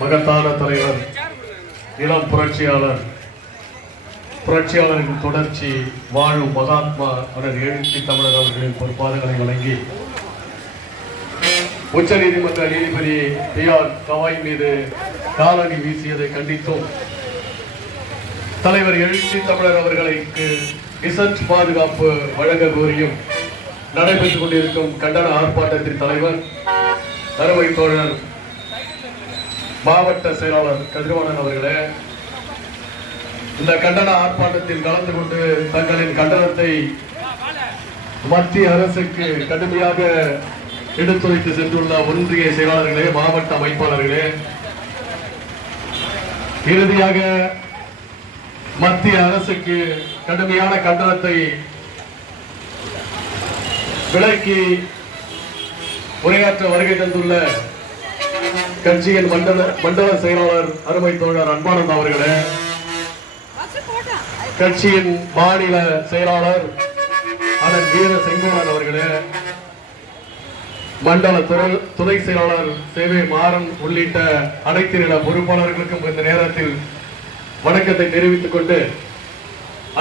மகத்தான தலைவர், இளம் புரட்சியாளரின் தொடர்ச்சி, வாழும் மகாத்மா அண்ணல் எழுச்சி தமிழர் அவர்களின் பொறுப்பாளர்களை வழங்கி உச்ச நீதிமன்ற நீதிபதி டி.ஆர். கவாய் மீது காலணி வீசியதை கண்டித்தும் தலைவர் எழுச்சி தமிழர் அவர்களுக்கு இசட் பாதுகாப்பு வழங்க கோரியும் நடைபெற்றுக் கொண்டிருக்கும் கண்டன ஆர்ப்பாட்டத்தின் தலைவர் அருமை தோழர் மாவட்ட செயலாளர் கதிரவாணன் அவர்களே, இந்த கண்டன ஆர்ப்பாட்டத்தில் கலந்து கொண்டு தங்களின் கண்டனத்தை மத்திய அரசுக்கு கடுமையாக எடுத்துரைத்து சென்றுள்ள ஒன்றிய செயலாளர்களே, மாவட்ட அமைப்பாளர்களே, இறுதியாக மத்திய அரசுக்கு கடுமையான கண்டனத்தை விலக்கி உரையாற்ற வருகை தந்துள்ள கட்சியின் மண்டல செயலாளர் அருமை தோழர் அன்பானந்த் அவர்களே, கட்சியின் மாநில செயலாளர் அண்ணன் வீர செங்கோடன் அவர்களே, மண்டல துணை செயலாளர் சேவை மாறன் உள்ளிட்ட அனைத்து நில பொறுப்பாளர்களுக்கும் இந்த நேரத்தில் வணக்கத்தை தெரிவித்துக் கொண்டு,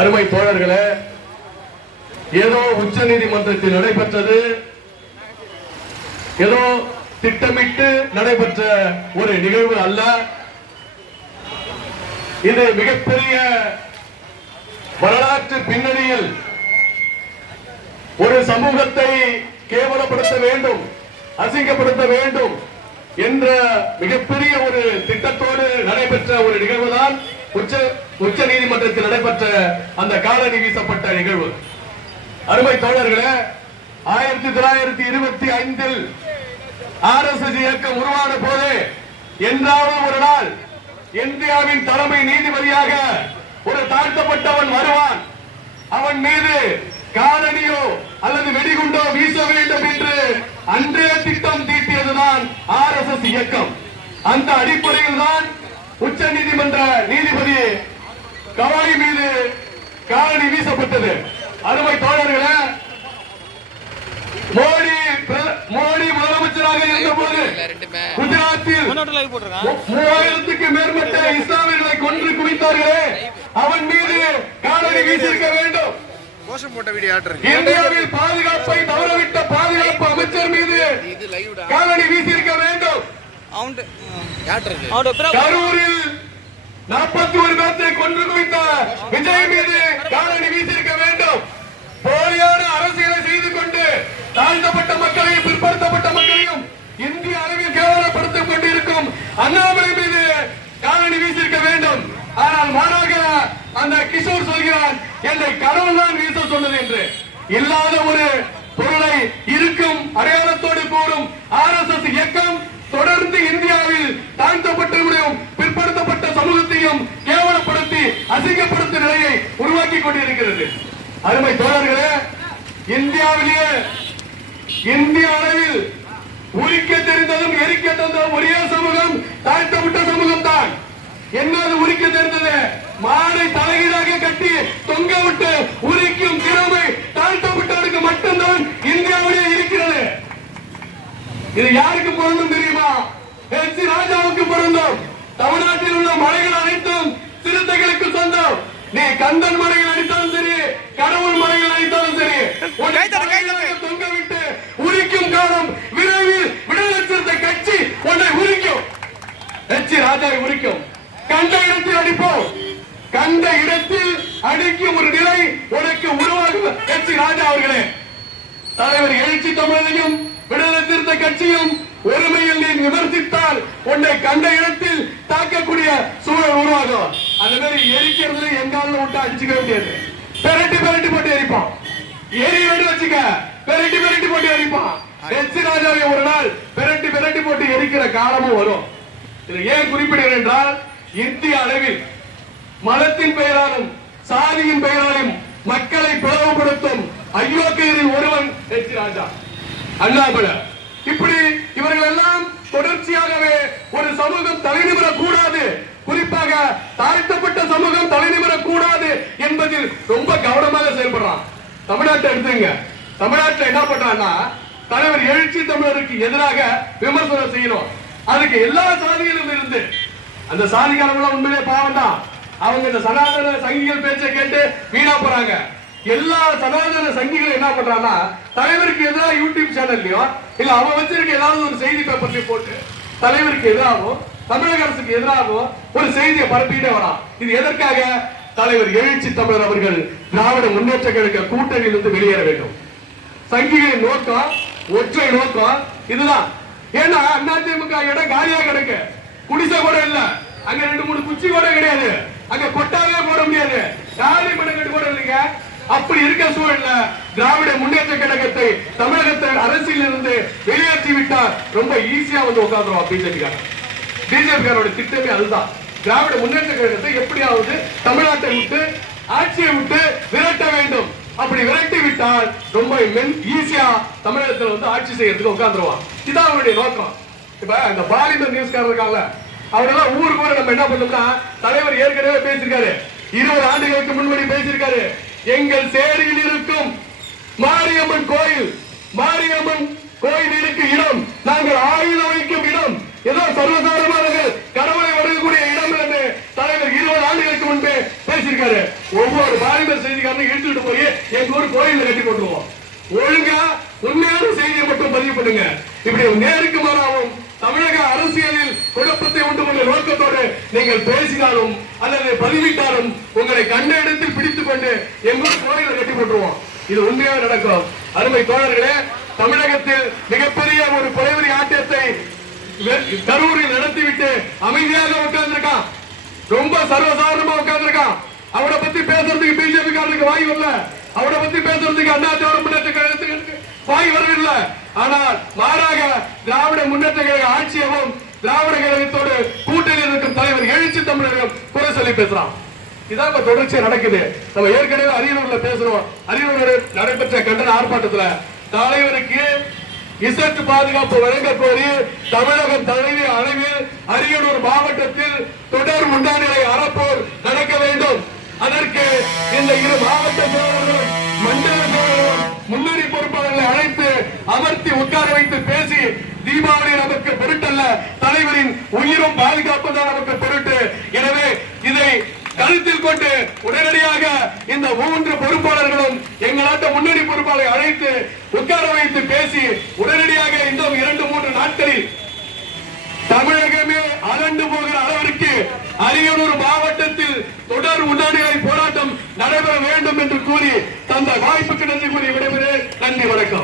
அருமை தோழர்களே, ஏதோ உச்ச நீதிமன்றத்தில் நடைபெற்றது, ஏதோ திட்டமிட்டு நடைபெற்ற ஒரு நிகழ்வு அல்ல. இது மிகப்பெரிய வரலாற்று பின்னணியில் ஒரு சமூகத்தை கேவலப்படுத்த வேண்டும், அசிங்கப்படுத்த வேண்டும் என்ற மிகப்பெரிய ஒரு திட்டத்தோடு நடைபெற்ற ஒரு நிகழ்வுதான் உச்ச நீதிமன்றத்தில் நடைபெற்ற அந்த காலணி வீசப்பட்ட நிகழ்வு. அருமை தோழர்களே, 1925 RSS இயக்கம் உருவான போது என்றாவது ஒரு நாள் இந்தியாவின் தலைமை நீதிபதியாக ஒரு தாழ்த்தப்பட்டவன் வருவான், அவன் மீது காலணியோ அல்லது வெடிகுண்டோ வீச வேண்டும் என்று அன்றே திட்டம் தீட்டியதுதான் RSS இயக்கம். அந்த அடிப்படையில் தான் உச்ச நீதிமன்ற நீதிபதி கவாய் மீது காலணி வீசப்பட்டது. அருமை தோழர்களே, மோடி முதலமைச்சராக இருந்த போது குஜராத்தில் 3000க்கு மேற்பட்ட இஸ்லாமியர்களை கொன்று குவித்தார்களே, அவன் மீது காலணி வீசியிருக்க வேண்டும். இந்தியாவில் பாதுகாப்பை தவறவிட்ட பாதுகாப்பு அமைச்சர் மீது காலணி வீசியிருக்க வேண்டும். கரூரில் 41 பேர்த்தை கொன்று குவித்த விஜய் மீது காலணி வீசியிருக்க வேண்டும். போலியான அரசியலை செய்து கொண்டு தாழ்த்தப்பட்ட மக்களையும் பிற்படுத்தப்பட்ட மக்களையும் இந்திய அளவில் கேவலப்படுத்திக் கொண்டிருக்கும் அண்ணாமலை மீது காலணி வீசியிருக்க வேண்டும். ஆனால் மாறாக அந்த கிஷோர் சொல்கிறார், என்னை கடவுள் தான் வீச சொன்னது என்று. இல்லாத ஒரு பொருளை இருக்கும் அடையாளத்தோடு கூறும் RSS இயக்கம் தொடர்ந்து இந்தியாவில் தாழ்த்தப்பட்டவர்களையும் பிற்படுத்தப்பட்ட சமூகத்தையும் கேவலப்படுத்தி அசிங்கப்படுத்தும் நிலையை உருவாக்கி கொண்டிருக்கிறது. அருமை தோழர்களே, இந்தியாவிலேயே இந்திய அளவில் உரிக்க தெரிந்ததும் எரிக்க தந்ததும் ஒரே சமூகம் தாழ்த்தப்பட்ட சமூகம் தான். என்னது உரிக்க தெரிந்தது? மாடை தலைகீழாக கட்டி தொங்க விட்டு உரிக்கும் திறமை தாழ்த்தப்பட்டவருக்கு மட்டும்தான் இந்தியாவிலே இருக்கிறது. இது யாருக்கு பொருந்தும் தெரியுமா? H. ராஜாவுக்கு பொருந்தும். தமிழ்நாட்டில் உள்ள மலைகள் அனைத்தும் சிறுத்தைகளுக்கு சொந்தம். நீ கந்தன் மலைகள் அடித்தாலும் சரி, கடவுள் மலைகள் அடித்தாலும் சரி, தொங்க விட்டு உரிக்கும் காலம் விரைவில் விடுதலை சிறுத்தை கட்சி உன்னை உரிக்கும். H. ராஜாவை உரிக்கும். கண்ட இடத்தில் அடிப்போம். கண்ட இடத்தில் அடிக்கும் ஒரு நிலை உனக்கு உருவாகும். H. ராஜா அவர்களே, தலைவர் எழுச்சி தமிழையும் விடுதலை சிறுத்தை கட்சியும் ஒருமையில் நீ விமர்சித்தால் உன்னை கண்ட இடத்தில் தாக்கக்கூடிய சூழல் உருவாகும். அந்த மாதிரி எரிக்கிறது எங்கால விட்டு அடிச்சுக்க வேண்டியது. பெரட்டி போட்டு எரிப்பான். எரி வேண்டு வச்சுக்க, பெரட்டி போட்டு எரிப்பான். H. ராஜாவை ஒரு நாள் பெரட்டி போட்டு எரிக்கிற காலமும் வரும். இதை ஏன் குறிப்பிடுகிறேன் என்றால், இந்திய அளவில் மதத்தின் பெயராலும் சாதியின் பெயராலும் மக்களை பிளவுபடுத்தும் அயோக்கியரில் ஒருவன் H. ராஜா, அண்ணாமலை. இப்படி இவர்கள் எல்லாம் தொடர்ச்சியாகவே ஒரு சமூகம் தலைநிமிரக் கூடாது, குறிப்பாக தாழ்த்தப்பட்ட சமூகம் தலைநிமிரக் கூடாது என்பதில் ரொம்ப கவனமாக செயல்படுறான். தமிழ்நாட்டை எடுத்துங்க. தமிழ்நாட்டில் என்ன பண்றான்னா, தலைவர் எழுச்சி தமிழருக்கு எதிராக விமர்சனம் செய்யணும். அதுக்கு எல்லா சாதிகளும் இருந்து அந்த சாதிக்காரங்களும் உண்மையிலே பாவம் தான். அவங்க இந்த சனாதன சங்கிகள் பேச்சை கேட்டு வீணா போறாங்க. எல்லா சனாதன சங்கிகளும் என்ன பண்றாங்கன்னா தலைவருக்கு எதிராக யூடியூப் சேனல்லையோ இல்ல அவன் வச்சிருக்க ஏதாவது ஒரு செய்தி பேப்பர்லயும் போட்டு தலைவருக்கு எதிராகவும் தமிழக அரசுக்கு எதிராகவும் ஒரு செய்தியை பரப்பிட்டே வரான். இது எதற்காக? தலைவர் எழுச்சி தமிழர் அவர்கள் திராவிட முன்னேற்ற கழக கூட்டணியிலிருந்து வெளியேற வேண்டும். சங்கிகளின் நோக்கம், ஒற்றை நோக்கம் இதுதான். ஏன்னா அதிமுக இடம் காலியா கிடக்கு, குடிசை கூட இல்ல, அங்க 2-3 குச்சி கூட கிடையாது, அங்க கொட்டாவே போட முடியாது, காலி மணக்கட்டு கூட இல்லைங்க. அப்படி இருக்க சூழல்ல திராவிட முன்னேற்ற கழகத்தை தமிழகத்தின் அரசியல் இருந்து வெளியேற்றி விட்டார். ரொம்ப ஈஸியா வந்து உட்கார்ந்துருவான் பிஜேபிக்காரோட திட்டமே அதுதான். திராவிட முன்னேற்ற கழகத்தை எப்படியாவது தமிழ்நாட்டை விட்டு ஆட்சியை விட்டு விரட்ட வேண்டும். அப்படி விரட்டி விட்டால் ரொம்ப ஈஸியா தமிழகத்தில் வந்து ஆட்சி செய்யறதுக்கு உட்கார்ந்துருவான். இதான் அவருடைய நோக்கம். இப்ப இந்த பாலிமர் நியூஸ்காரர் இருக்காங்க, அவரெல்லாம் ஊருக்கு கூட நம்ம என்ன பண்ணோம்னா தலைவர் ஏற்கனவே பேசியிருக்காரு, 20 ஆண்டுகளுக்கு முன்னாடி பேசியிருக்காரு. எங்கள் சேரியில் இருக்கும் மாரியம்மன் கோயில், மாரியம்மன் கோயில் இருக்கு இடம் நாங்கள் ஆயுதம் வைக்கும் இடம், ஏதோ சர்வசாதாரணமாக கடவுளை வணங்கக்கூடிய இடம் என்று தலைவர் 20 ஆண்டுகளுக்கு முன்பே பேசியிருக்காரு. ஒவ்வொரு பாலிமர் செய்திக்காரனும் எடுத்துட்டு போய் எங்க ஊர் கோயில கட்டி போட்டுருவோம். ஒழுங்கா உண்மையான செய்தியை மட்டும் பதிவு பண்ணுங்க. இப்படி நேருக்கு மாறாவும் தமிழக அரசியலில் குழப்பத்தை உண்டு கொண்ட நோக்கத்தோடு நீங்கள் பேசினாலும் அல்லது பதிவிட்டாலும் உங்களை கண்ட இடத்தில் பிடித்துக் கொண்டு எங்கூர் கோயிலை கட்டி போட்டுருவோம். இது உண்மையாக நடக்கும். அருமை தோழர்களே, தமிழகத்தில் மிகப்பெரிய ஒரு கொலைவெறி ஆட்டத்தை கரூரில் நடத்திவிட்டு அமைதியாக உட்கார்ந்திருக்கான், ரொம்ப சர்வசாதாரணமா உட்கார்ந்திருக்கான். அவரை பத்தி பேசுறதுக்கு பிஜேபி காரனுக்கு வாய் வரல, அவரை பத்தி பேசுறதுக்கு அண்ணா திராவிட முன்னேற்ற கழகத்துக்கு வாய் வரவில்லை. ஆனால் மாறாக திராவிட முன்னேற்ற கழக ஆட்சியவும் திராவிட கழகத்தோடு கூட்டணியில் இருக்கும் தலைவர் எழுச்சி தமிழகம் குறை சொல்லி பேசுறான். இதான் தொடர்ச்சியா நடக்குது. நம்ம ஏற்கனவே அரியலூர்ல பேசுறோம். அரியலூர் நடைபெற்ற கண்டன ஆர்ப்பாட்டத்தில் தலைவருக்கு இசட் பாதுகாப்பு வழங்க கோரி தமிழகம் தழுவிய அளவில் அரியலூர் மாவட்டத்தில் தொடர் முன்னாடியை அறப்போர் நடக்க வேண்டும். அதற்கு இந்த 2 மாவட்ட செயலர்களும் மண்டல செயலர்களும் முன்னணி பொறுப்பாளர்களை அழைத்து அமர்த்தி உட்கார வைத்து பேசி, தீபாவளி நமக்கு பொருட்டல்ல, தலைவரின் உயிரும் பாதுகாப்பு தான் நமக்கு பொருட்டு. எனவே இதை கருத்தில் கொண்டு உடனடியாக இந்த 3 பொறுப்பாளர்களும் எங்களாட்ட முன்னணி பொறுப்பாளரை அழைத்து உட்கார வைத்து பேசி உடனடியாக இந்த 2-3 நாட்களில் தமிழகமே அரண்டு போகிற அளவிற்கு அரியலூர் மாவட்டத்தில் தொடர் உண்ணாநிலை போராட்டம் நடைபெற வேண்டும் என்று கூறி தந்த வாய்ப்புக்கு நன்றி கூறி விடைபெறுகிறேன். நன்றி, வணக்கம்.